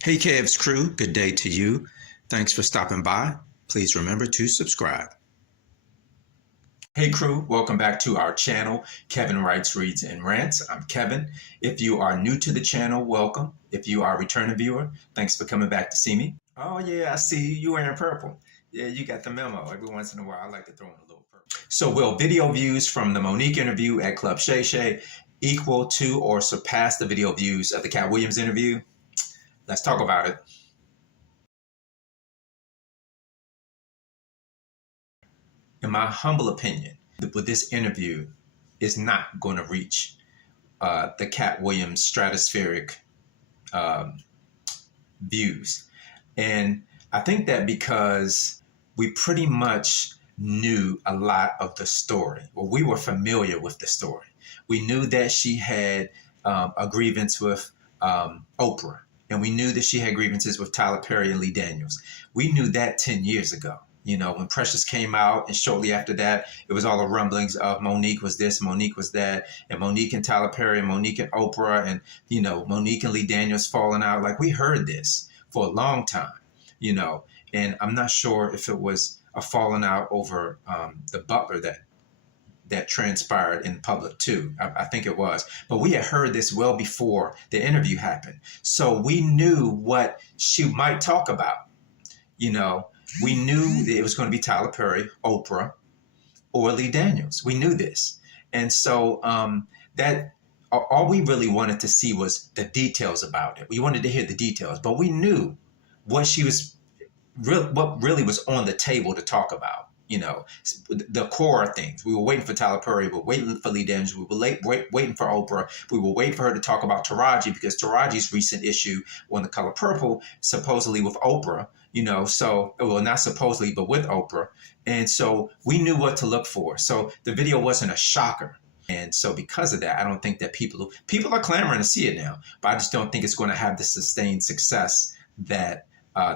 Hey Kev's crew, good day to you. Thanks for stopping by. Please remember to subscribe. Hey crew, welcome back to our channel, Kevin Writes, Reads, and Rants. I'm Kevin. If you are new to the channel, welcome. If you are a returning viewer, thanks for coming back to see me. Oh yeah, I see you wearing purple. Yeah, you got the memo. Every once in a while, I like to throw in a little purple. So will video views from the Monique interview at Club Shay Shay equal to or surpass the video views of the Cat Williams interview? Let's talk about it. In my humble opinion, with this interview is not going to reach the Cat Williams stratospheric um, views. And I think that because we pretty much knew a lot of the story. Well, we were familiar with the story. We knew that she had a grievance with Oprah, and we knew that she had grievances with Tyler Perry and Lee Daniels. We knew that 10 years ago. You know, when Precious came out, and shortly after that, it was all the rumblings of Monique was this, Monique was that, and Monique and Tyler Perry, and Monique and Oprah, and, you know, Monique and Lee Daniels falling out. Like, we heard this for a long time, you know, and I'm not sure if it was a falling out over the butler that transpired in public too. I think it was. But we had heard this well before the interview happened. So we knew what she might talk about. You know, we knew that it was going to be Tyler Perry, Oprah, or Lee Daniels. We knew this. And so that all we really wanted to see was the details about it. We wanted to hear the details, but we knew what she was what really was on the table to talk about. You know, the core things. We were waiting for Tyler Perry. We were waiting for Lee Daniels. We were waiting for Oprah. We were waiting for her to talk about Taraji, because Taraji's recent issue on The Color Purple, supposedly with Oprah, you know, so, well, not supposedly, but with Oprah. And so we knew what to look for. So the video wasn't a shocker. And so because of that, I don't think that people are clamoring to see it now, but I just don't think it's going to have the sustained success that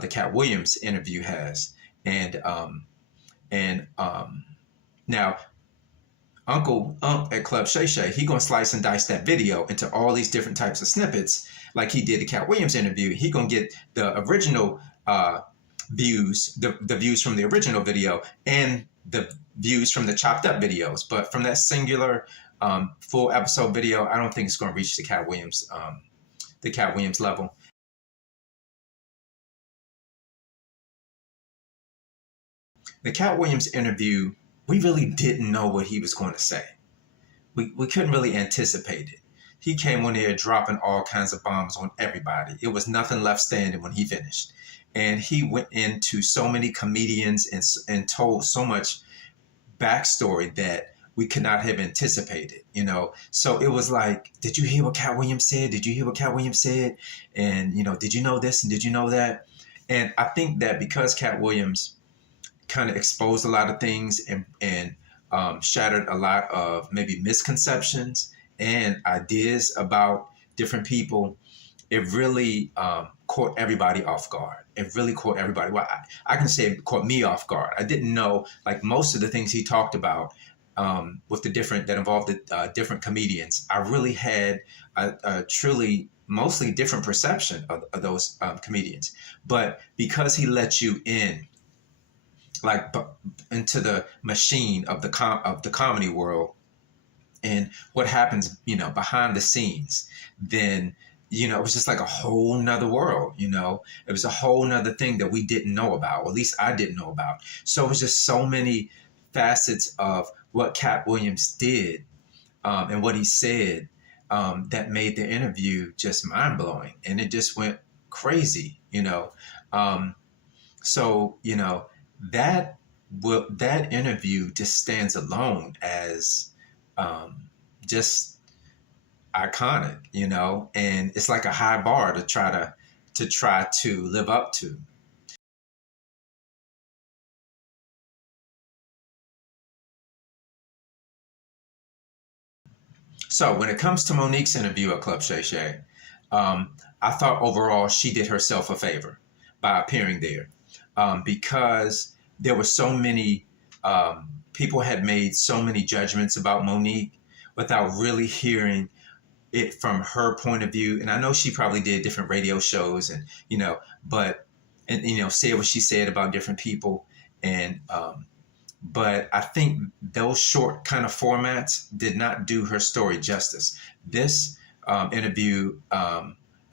the Cat Williams interview has. And now, Uncle at Club Shay Shay, he gonna slice and dice that video into all these different types of snippets, like he did the Cat Williams interview. He gonna get the original views, the views from the original video, and the views from the chopped up videos. But from that singular full episode video, I don't think it's gonna reach the Cat Williams level. The Cat Williams interview, we really didn't know what he was going to say. We couldn't really anticipate it. He came on there dropping all kinds of bombs on everybody. It was nothing left standing when he finished. And he went into so many comedians and told so much backstory that we could not have anticipated, you know? So it was like, did you hear what Cat Williams said? Did you hear what Cat Williams said? And, you know, did you know this and did you know that? And I think that because Cat Williams kind of exposed a lot of things and shattered a lot of maybe misconceptions and ideas about different people, it really caught everybody off guard. It really caught everybody. Well, I can say it caught me off guard. I didn't know, like, most of the things he talked about with the different, that involved the different comedians. I really had a truly mostly different perception of those comedians. But because he let you in, like, into the machine of the comedy world and what happens, you know, behind the scenes, then, you know, it was just like a whole nother world. You know, it was a whole nother thing that we didn't know about, or at least I didn't know about. So it was just so many facets of what Cat Williams did and what he said that made the interview just mind-blowing, and it just went crazy, you know. So, you know, that interview just stands alone as just iconic, you know, and it's like a high bar to try to live up to. So when it comes to Monique's interview at Club Shay Shay, I thought overall she did herself a favor by appearing there, because there were so many people had made so many judgments about Monique without really hearing it from her point of view. And I know she probably did different radio shows and, say what she said about different people. And, but I think those short kind of formats did not do her story justice. This interview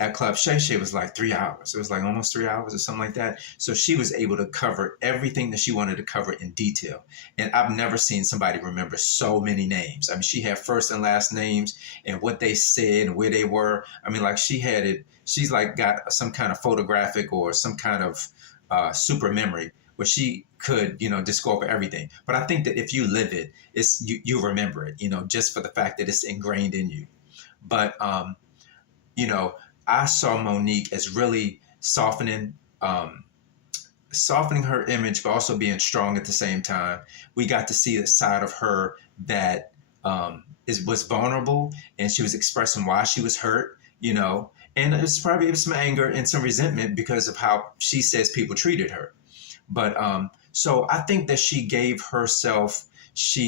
at Club Shay Shay was like 3 hours. It was like almost 3 hours or something like that. So she was able to cover everything that she wanted to cover in detail. And I've never seen somebody remember so many names. I mean, she had first and last names and what they said and where they were. I mean, like she had it. She's like got some kind of photographic or some kind of super memory where she could, just go over everything. But I think that if you live it, you remember it, just for the fact that it's ingrained in you. But, I saw Monique as really softening her image, but also being strong at the same time. We got to see the side of her that was vulnerable, and she was expressing why she was hurt, and it was some anger and some resentment because of how she says people treated her. But so I think that she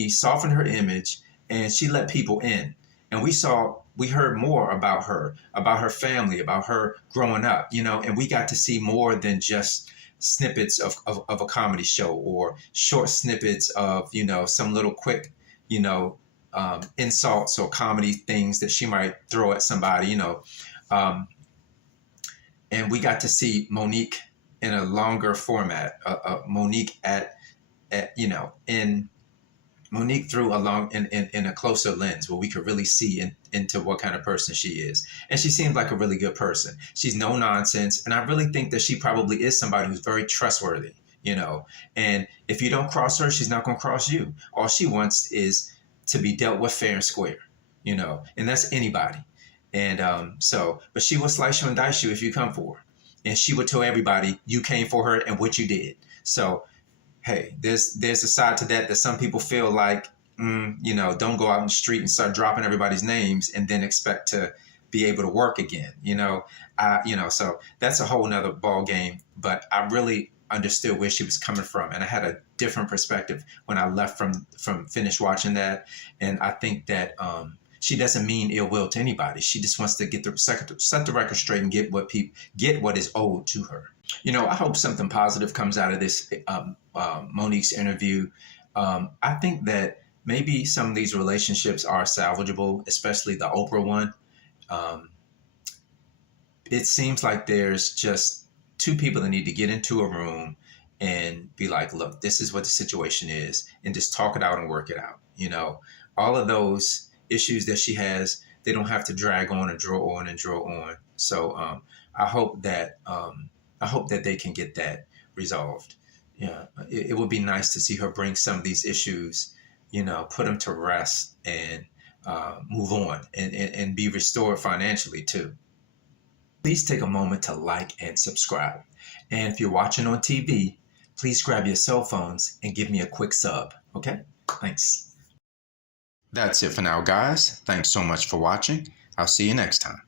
softened her image, and she let people in. And we heard more about her family, about her growing up, and we got to see more than just snippets of a comedy show or short snippets of, some little quick, insults or comedy things that she might throw at somebody, and we got to see Monique in a longer format, Monique in Monique through in a closer lens where we could really see into what kind of person she is. And she seemed like a really good person. She's no nonsense. And I really think that she probably is somebody who's very trustworthy, and if you don't cross her, she's not going to cross you. All she wants is to be dealt with fair and square, and that's anybody. And but she will slice you and dice you if you come for her. And she would tell everybody you came for her and what you did. So, hey, there's a side to that some people feel like, don't go out in the street and start dropping everybody's names and then expect to be able to work again. So that's a whole nother ball game. But I really understood where she was coming from, and I had a different perspective when I left from finished watching that. And I think that she doesn't mean ill will to anybody. She just wants to set the record straight and get what is owed to her. I hope something positive comes out of this Monique's interview. I think that maybe some of these relationships are salvageable, especially the Oprah one. It seems like there's just two people that need to get into a room and be like, look, this is what the situation is, and just talk it out and work it out. All of those issues that she has, they don't have to drag on and draw on and draw on. So I hope that they can get that resolved. Yeah, it would be nice to see her bring some of these issues, put them to rest and move on and be restored financially too. Please take a moment to like and subscribe. And if you're watching on TV, please grab your cell phones and give me a quick sub. Okay? Thanks. That's it for now, guys. Thanks so much for watching. I'll see you next time.